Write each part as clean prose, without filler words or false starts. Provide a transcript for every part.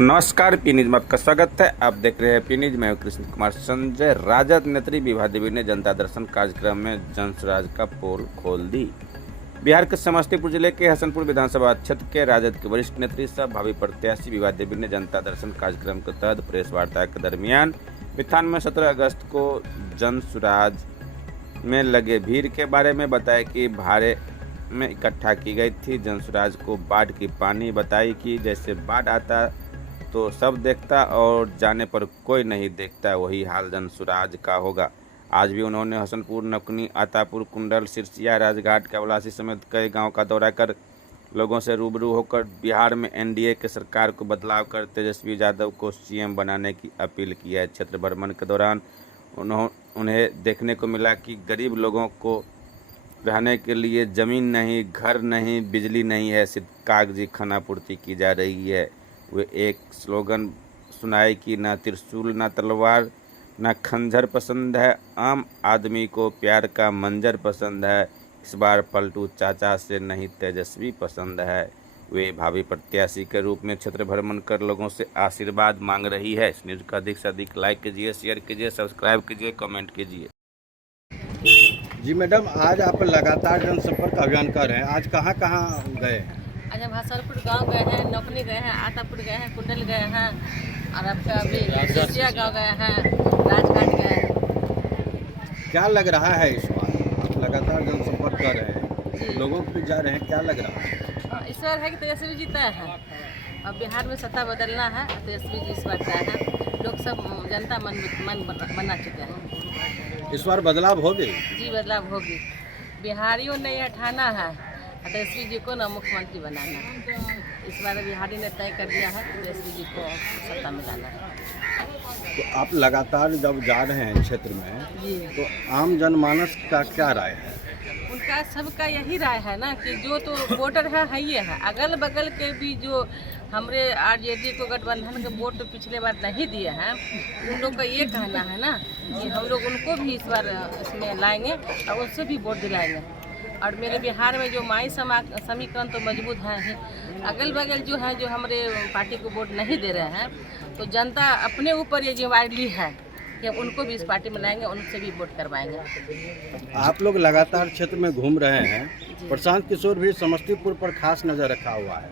नमस्कार, P news में आपका स्वागत है। आप देख रहे हैं पी न्यूज। मैं कृष्ण कुमार। संजय राजद नेत्री विभा देवी ने जनता दर्शन कार्यक्रम में जनसुराज का पोल खोल दी। बिहार के समस्तीपुर जिले के हसनपुर विधानसभा क्षेत्र के राजद के वरिष्ठ नेत्री सह भावी प्रत्याशी विभा देवी ने जनता दर्शन कार्यक्रम के तहत प्रेस वार्ता के दरमियान विधान में 17 अगस्त को जनसुराज में लगे भीड़ के बारे में बताया कि भाड़े में इकट्ठा की गई थी। जनसुराज को बाढ़ की पानी बताई कि जैसे बाढ़ आता तो सब देखता और जाने पर कोई नहीं देखता, वही हाल जनसुराज का होगा। आज भी उन्होंने हसनपुर, नकनी, आतापुर, कुंडल, सिरसिया, राजघाट, कैवलासी समेत कई गांव का दौरा कर लोगों से रूबरू होकर बिहार में एनडीए के सरकार को बदलाव कर तेजस्वी यादव को सीएम बनाने की अपील की है। क्षेत्र भ्रमण के दौरान उन्हें देखने को मिला कि गरीब लोगों को रहने के लिए ज़मीन नहीं, घर नहीं, बिजली नहीं है, सिर्फ कागजी खानापूर्ति की जा रही है। वे एक स्लोगन सुनाए कि न त्रिशूल न तलवार न खंजर पसंद है, आम आदमी को प्यार का मंजर पसंद है, इस बार पलटू चाचा से नहीं तेजस्वी पसंद है। वे भावी प्रत्याशी के रूप में क्षेत्र भ्रमण कर लोगों से आशीर्वाद मांग रही है। इस न्यूज़ को अधिक से अधिक लाइक कीजिए, शेयर कीजिए, सब्सक्राइब कीजिए, कमेंट कीजिए। जी मैडम, आज आप लगातार जनसंपर्क अभियान कर रहे हैं, आज कहाँ कहाँ गए? आज हम हसनपुर गांव गए हैं, नौकनी गए हैं, आतापुर गए हैं, कुंडल गए हैं और आपका अभी सिरसिया गाँव गए हैं, राजघाट गए हैं। क्या लग रहा है इस बार? आप लगातार जनसंपर्क कर रहे हैं, लोगों के बीच जा रहे हैं, क्या लग रहा है? इस बार है कि तेजस्वी जीता है। अब बिहार में सत्ता बदलना है, तेजस्वी जी इस बार है। लोग सब जनता मन बना चुके हैं। इस बार बदलाव होगी? जी बदलाव होगी। बिहारियों ने यह ठाना है तेजस्वी जी को ना मुख्यमंत्री बनाना है। इस बार बिहारी ने तय कर दिया है तेजस्वी जी को सत्ता में लाना है। तो आप लगातार जब जा रहे हैं क्षेत्र में जी, तो आम जनमानस का क्या राय है? उनका सबका यही राय है ना कि जो तो वोटर है ये है, अगल बगल के भी जो हमारे आरजेडी को गठबंधन के वोट पिछले बार नहीं दिए हैं, उन लोग का ये कहना है ना कि हम लोग उनको भी इस बार इसमें लाएंगे और उनसे भी वोट दिलाएंगे। और मेरे बिहार में जो माई समीकरण तो मजबूत है ही, अगल बगल जो है जो हमारे पार्टी को वोट नहीं दे रहे हैं, तो जनता अपने ऊपर ये जिम्मेदारी ली है कि हम उनको भी इस पार्टी में लाएंगे, उनसे भी वोट करवाएंगे। आप लोग लगातार क्षेत्र में घूम रहे हैं, प्रशांत किशोर भी समस्तीपुर पर खास नज़र रखा हुआ है,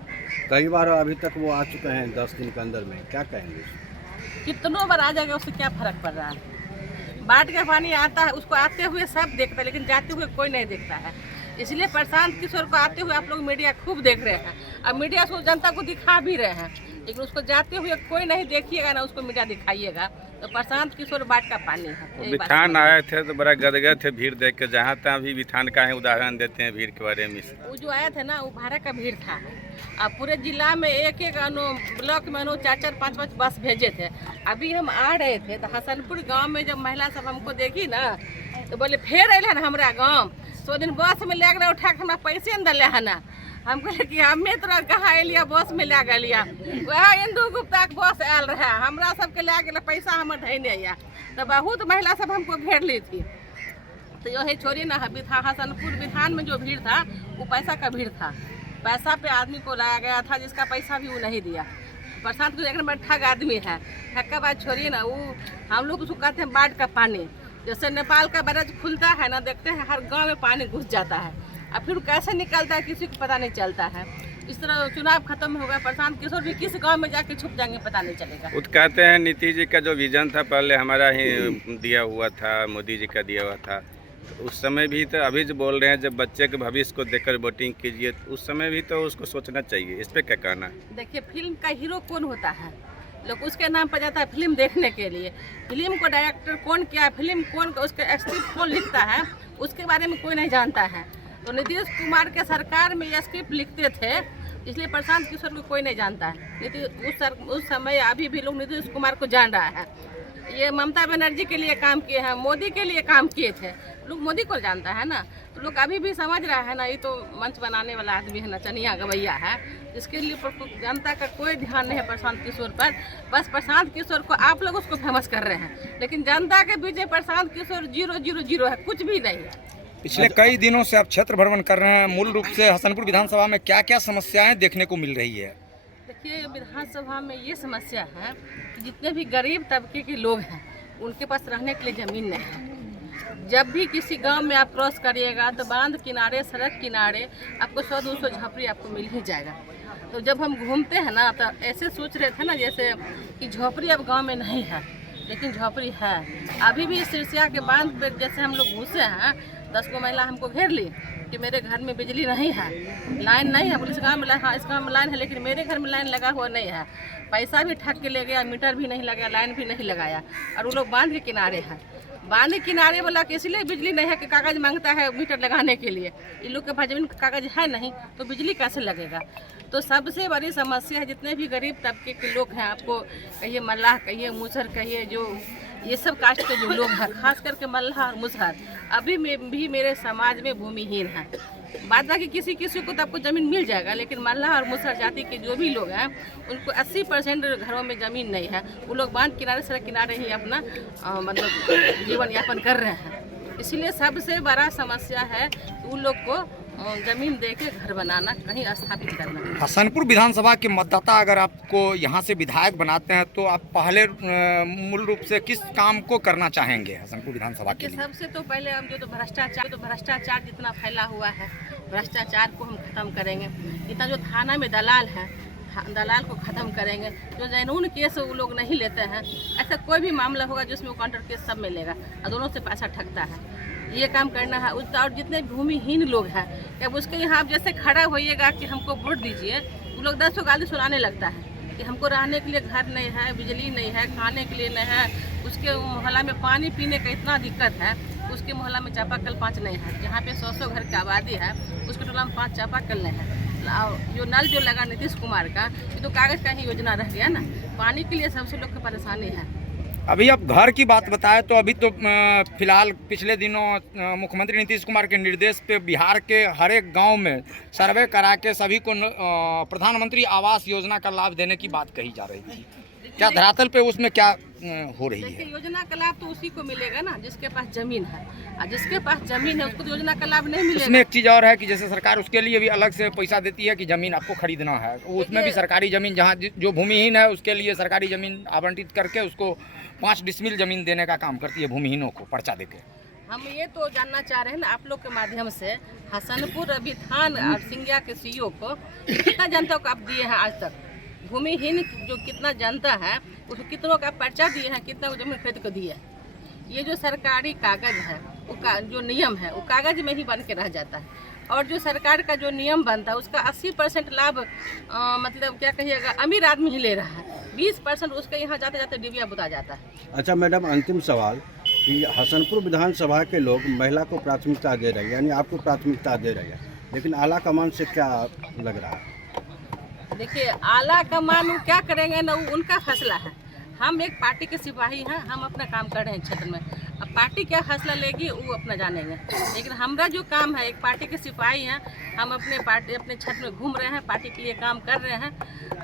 कई बार अभी तक वो आ चुके हैं 10 दिन के अंदर में, क्या कहेंगे? कितनों बार आ जाएगा, उससे क्या फर्क पड़ रहा है? बाढ़ का पानी आता है, उसको आते हुए सब देखता है, लेकिन जाते हुए कोई नहीं देखता है। इसलिए प्रशांत किशोर को आते हुए आप लोग मीडिया खूब देख रहे हैं, अब मीडिया उसको जनता को दिखा भी रहे हैं, लेकिन उसको जाते हुए कोई नहीं देखिएगा ना, उसको मीडिया दिखाइएगा। तो प्रशांत किशोर बाढ़ का पानी है। विधान आए थे तो बड़ा गदगद थे भीड़ देख के, जहाँ तहाँ भी विधान का है उदाहरण देते हैं भीड़ के बारे में। वो जो आए थे ना, वो भाड़ा का भीड़ था। अब पूरे जिला में एक एक ब्लॉक में 4-4, 5-5 बस भेजे थे। अभी हम आ रहे थे तो हसनपुर गांव में जब महिला सब हमको देखी ना, तो बोले फिर अल ना हमारा गाँव, तो दिन बस में ले गए उठा के हमारा पैसे न दिले है ना। हम कहले कि हमें तोरा कहाँ एलिया, बस में ले गलिया, वह इंदू गुप्ता के बस आयल रहे, हमरा सबके ले गए, पैसा हमर धैने या। तो बहुत महिला सब हमको घेर ली थी। तो यही छोड़ी ना, हसनपुर विधान में जो भीड़ था वो पैसा का भीड़ था, पैसा पे आदमी को लाया गया था, जिसका पैसा भी वो नहीं दिया। प्रशांत को एक नंबर ठग आदमी है। ठग का बात छोड़िए ना, वो हम लोग उसको कहते हैं बाढ़ का पानी। जैसे नेपाल का बैराज खुलता है ना, देखते हैं हर गांव में पानी घुस जाता है, अब फिर कैसे निकलता है किसी को पता नहीं चलता है। इस तरह चुनाव खत्म हो गया, प्रशांत किशोर भी किस गांव में जाके छुप जाएंगे पता नहीं चलेगा। वो कहते हैं नीतीश जी का जो विजन था पहले हमारा ही दिया हुआ था, मोदी जी का दिया हुआ था, तो उस समय भी तो अभी जो बोल रहे हैं जब बच्चे के भविष्य को देखकर वोटिंग कीजिए, तो उस समय भी तो उसको सोचना चाहिए। इस पर क्या कहना है? देखिए, फिल्म का हीरो कौन होता है, लोग उसके नाम पर जाता है फिल्म देखने के लिए। फिल्म को डायरेक्टर कौन किया, फिल्म कौन, उसके स्क्रिप्ट कौन लिखता है, उसके बारे में कोई नहीं जानता है। तो नीतीश कुमार के सरकार में ये स्क्रिप्ट लिखते थे, इसलिए प्रशांत किशोर को कोई नहीं जानता है। उस समय अभी भी लोग नीतीश कुमार को जान रहा है। ये ममता बनर्जी के लिए काम किए हैं, मोदी के लिए काम किए थे, लोग मोदी को जानता है ना। तो लोग अभी भी समझ रहा है ना, ये तो मंच बनाने वाला आदमी है, नचनिया गवैया है, इसके लिए जनता का कोई ध्यान नहीं है प्रशांत किशोर पर। बस प्रशांत किशोर को आप लोग उसको फेमस कर रहे हैं, लेकिन जनता के बीच प्रशांत किशोर 000 है, कुछ भी नहीं है। पिछले कई दिनों से आप क्षेत्र भ्रमण कर रहे हैं, मूल रूप से हसनपुर विधानसभा में क्या क्या समस्याएं देखने को मिल रही है? देखिए, विधानसभा में ये समस्या है कि जितने भी गरीब तबके के लोग हैं उनके पास रहने के लिए ज़मीन नहीं है। जब भी किसी गांव में आप क्रॉस करिएगा तो बांध किनारे, सड़क किनारे आपको 100-200 झोपड़ी आपको मिल ही जाएगा। तो जब हम घूमते हैं ना तो ऐसे सोच रहे थे ना जैसे कि झोपड़ी अब गांव में नहीं है, लेकिन झोपड़ी है। अभी भी सिरसिया के बांध पे जैसे हम लोग घुसे हैं, 10 को महिला हमको घेर ली कि मेरे घर में बिजली नहीं है, लाइन नहीं है। पुलिस गाँव में हाँ इस गाँव में लाइन है, लेकिन मेरे घर में लाइन लगा हुआ नहीं है। पैसा भी ठग के ले गया, मीटर भी नहीं लगाया, लाइन भी नहीं लगाया, और वो लोग बांध के किनारे हैं। बांध किनारे वाला के इसलिए बिजली नहीं है कि कागज मांगता है मीटर लगाने के लिए। इन लोग के पास जमीन कागज है नहीं तो बिजली कैसे लगेगा। तो सबसे बड़ी समस्या है जितने भी गरीब तबके के लोग हैं, आपको कहिए मल्लाह कहिए मुसहर कहिए, जो ये सब कास्ट के जो लोग हैं, खास करके मल्लाह और मुसहर अभी में भी मेरे समाज में भूमिहीन हैं। बाद बाकी किसी किसी को तो आपको ज़मीन मिल जाएगा, लेकिन मल्लाह और मुसहर जाति के जो भी लोग हैं उनको 80% घरों में ज़मीन नहीं है। वो लोग बांध किनारे, सड़क किनारे ही अपना मतलब जीवन यापन कर रहे हैं। इसलिए सबसे बड़ा समस्या है कि उन लोग को ज़मीन दे के घर बनाना, कहीं स्थापित करना। हसनपुर विधानसभा के मतदाता अगर आपको यहाँ से विधायक बनाते हैं तो आप पहले मूल रूप से किस काम को करना चाहेंगे हसनपुर विधानसभा के लिए? सबसे तो पहले हम जो भ्रष्टाचार जितना फैला हुआ है, भ्रष्टाचार को हम खत्म करेंगे। इतना जो थाना में दलाल है, दलाल को ख़त्म करेंगे। जो जैनून केस वो लोग नहीं लेते हैं, ऐसा कोई भी मामला होगा जिसमें वो काउंटर केस सब मिलेगा और दोनों से पैसा ठगता है। ये काम करना है। और जितने भूमिहीन लोग हैं, जब उसके यहाँ आप जैसे खड़ा होइएगा कि हमको वोट दीजिए, वो लोग 10 गाली सुनाने लगता है कि हमको रहने के लिए घर नहीं है, बिजली नहीं है, खाने के लिए नहीं है। उसके मोहल्ला में पानी पीने का इतना दिक्कत है, उसके मोहल्ला में चापाकल 5 नहीं है। जहाँ पे 100 घर की आबादी है, उसके टोला में 5 चापाकल नहीं है। जो नल जो लगा नीतीश कुमार का, ये तो कागज़ का ही योजना रह गया ना। पानी के लिए सबसे लोग की परेशानी है। अभी आप घर की बात बताएं तो अभी तो फिलहाल पिछले दिनों मुख्यमंत्री नीतीश कुमार के निर्देश पे बिहार के हर एक गांव में सर्वे करा के सभी को प्रधानमंत्री आवास योजना का लाभ देने की बात कही जा रही थी। क्या धरातल पे उसमें क्या हो रही है? योजना का लाभ तो उसी को मिलेगा ना जिसके पास जमीन है, और जिसके पास जमीन है उसको तो योजना का लाभ नहीं मिलेगा। उसमें एक चीज़ और है कि जैसे सरकार उसके लिए भी अलग से पैसा देती है कि जमीन आपको खरीदना है, उसमें भी सरकारी जमीन, जहाँ जो भूमिहीन है उसके लिए सरकारी जमीन आवंटित करके उसको 5 डिसमिल जमीन देने का काम करती है भूमिहीनों को पर्चा देके। हम ये तो जानना चाह रहे हैं ना आप लोग के माध्यम से, हसनपुर विधान और सिंगिया के सीईओ को कितना जनता को आप दिए हैं आज तक? भूमिहीन जो कितना जनता है उसको कितनों का पर्चा दिए हैं, कितना जमीन खरीद कर दिए हैं? ये जो सरकारी कागज है, वो जो नियम है वो कागज में ही बन के रह जाता है, और जो सरकार का जो नियम बनता है उसका 80% लाभ मतलब क्या कहिएगा अमीर आदमी ही ले रहा है, 20% उसके यहाँ जाते जाते डिबिया बुता जाता है। अच्छा मैडम, अंतिम सवाल कि हसनपुर विधानसभा के लोग महिला को प्राथमिकता दे रहे हैं, यानी आपको प्राथमिकता दे रहे हैं, लेकिन आला कमान से क्या लग रहा है? देखिए, आला कमान क्या करेंगे ना, वो उनका फैसला है। हम एक पार्टी के सिपाही हैं, हम अपना काम कर रहे हैं क्षेत्र में। अब पार्टी क्या फैसला लेगी वो अपना जानेंगे, लेकिन हमारा जो काम है, एक पार्टी के सिपाही हैं, हम अपने क्षेत्र में घूम रहे हैं, पार्टी के लिए काम कर रहे हैं।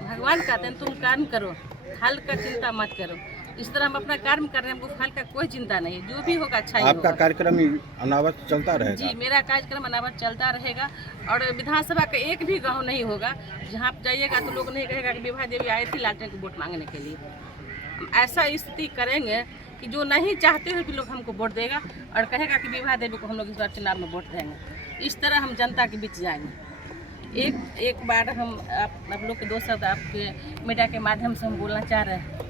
भगवान कहते हैं तुम कर्म करो, फल का चिंता मत करो। इस तरह हम अपना कर्म कर रहे हैं, हमको फल का कोई चिंता नहीं, जो भी होगा अच्छा ही होगा। आपका कार्यक्रम अनावत चलता रहेगा? जी, मेरा कार्यक्रम अनावत चलता रहेगा, और विधानसभा का एक भी गांव नहीं होगा जहां आप जाइएगा तो लोग नहीं कहेगा कि विभा देवी आई थी लालटेन को वोट मांगने के लिए। हम ऐसा स्थिति करेंगे कि जो नहीं चाहते हुए भी लोग हमको वोट देगा और कहेगा कि विभा देवी को हम लोग इस बार चुनाव में वोट देंगे। इस तरह हम जनता के बीच जाएंगे। एक बार हम आप लोग के 2 शब्द आपके मीडिया के माध्यम से हम बोलना चाह रहे हैं।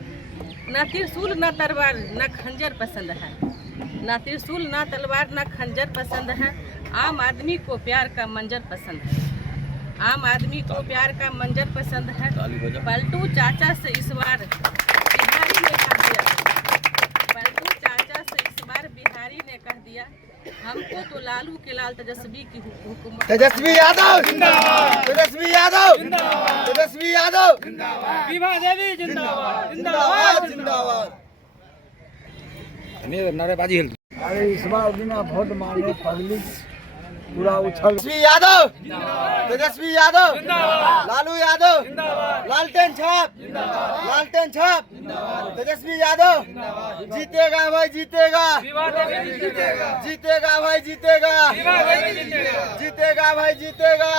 न त्रिशूल न तलवार न खंजर पसंद है, न त्रिशूल न तलवार न खंजर पसंद है, आम आदमी को प्यार का मंजर पसंद है, आम आदमी को प्यार का मंजर पसंद है। पलटू चाचा से इस बार बिहारी ने कह दिया, पलटू चाचा से इस बार बिहारी ने कह दिया, हमको तो लालू के लाल तेजस्वी की हुकूमत। तेजस्वी यादव जिंदाबाद, तेजस्वी यादव जिंदाबाद, तेजस्वी यादव जिंदाबाद, विभा देवी जिंदाबाद, जिंदाबाद जिंदाबाद। नारेबाजी अरे इस बार बिना वोट मांगे पब्लिक पूरा उछल। तेजस्वी यादव, तेजस्वी यादव, लालू यादव, लालटेन छाप, लालटेन छाप, तेजस्वी यादव जीतेगा भाई, जीतेगा, जीतेगा भाई, जीतेगा, जीतेगा भाई, जीतेगा।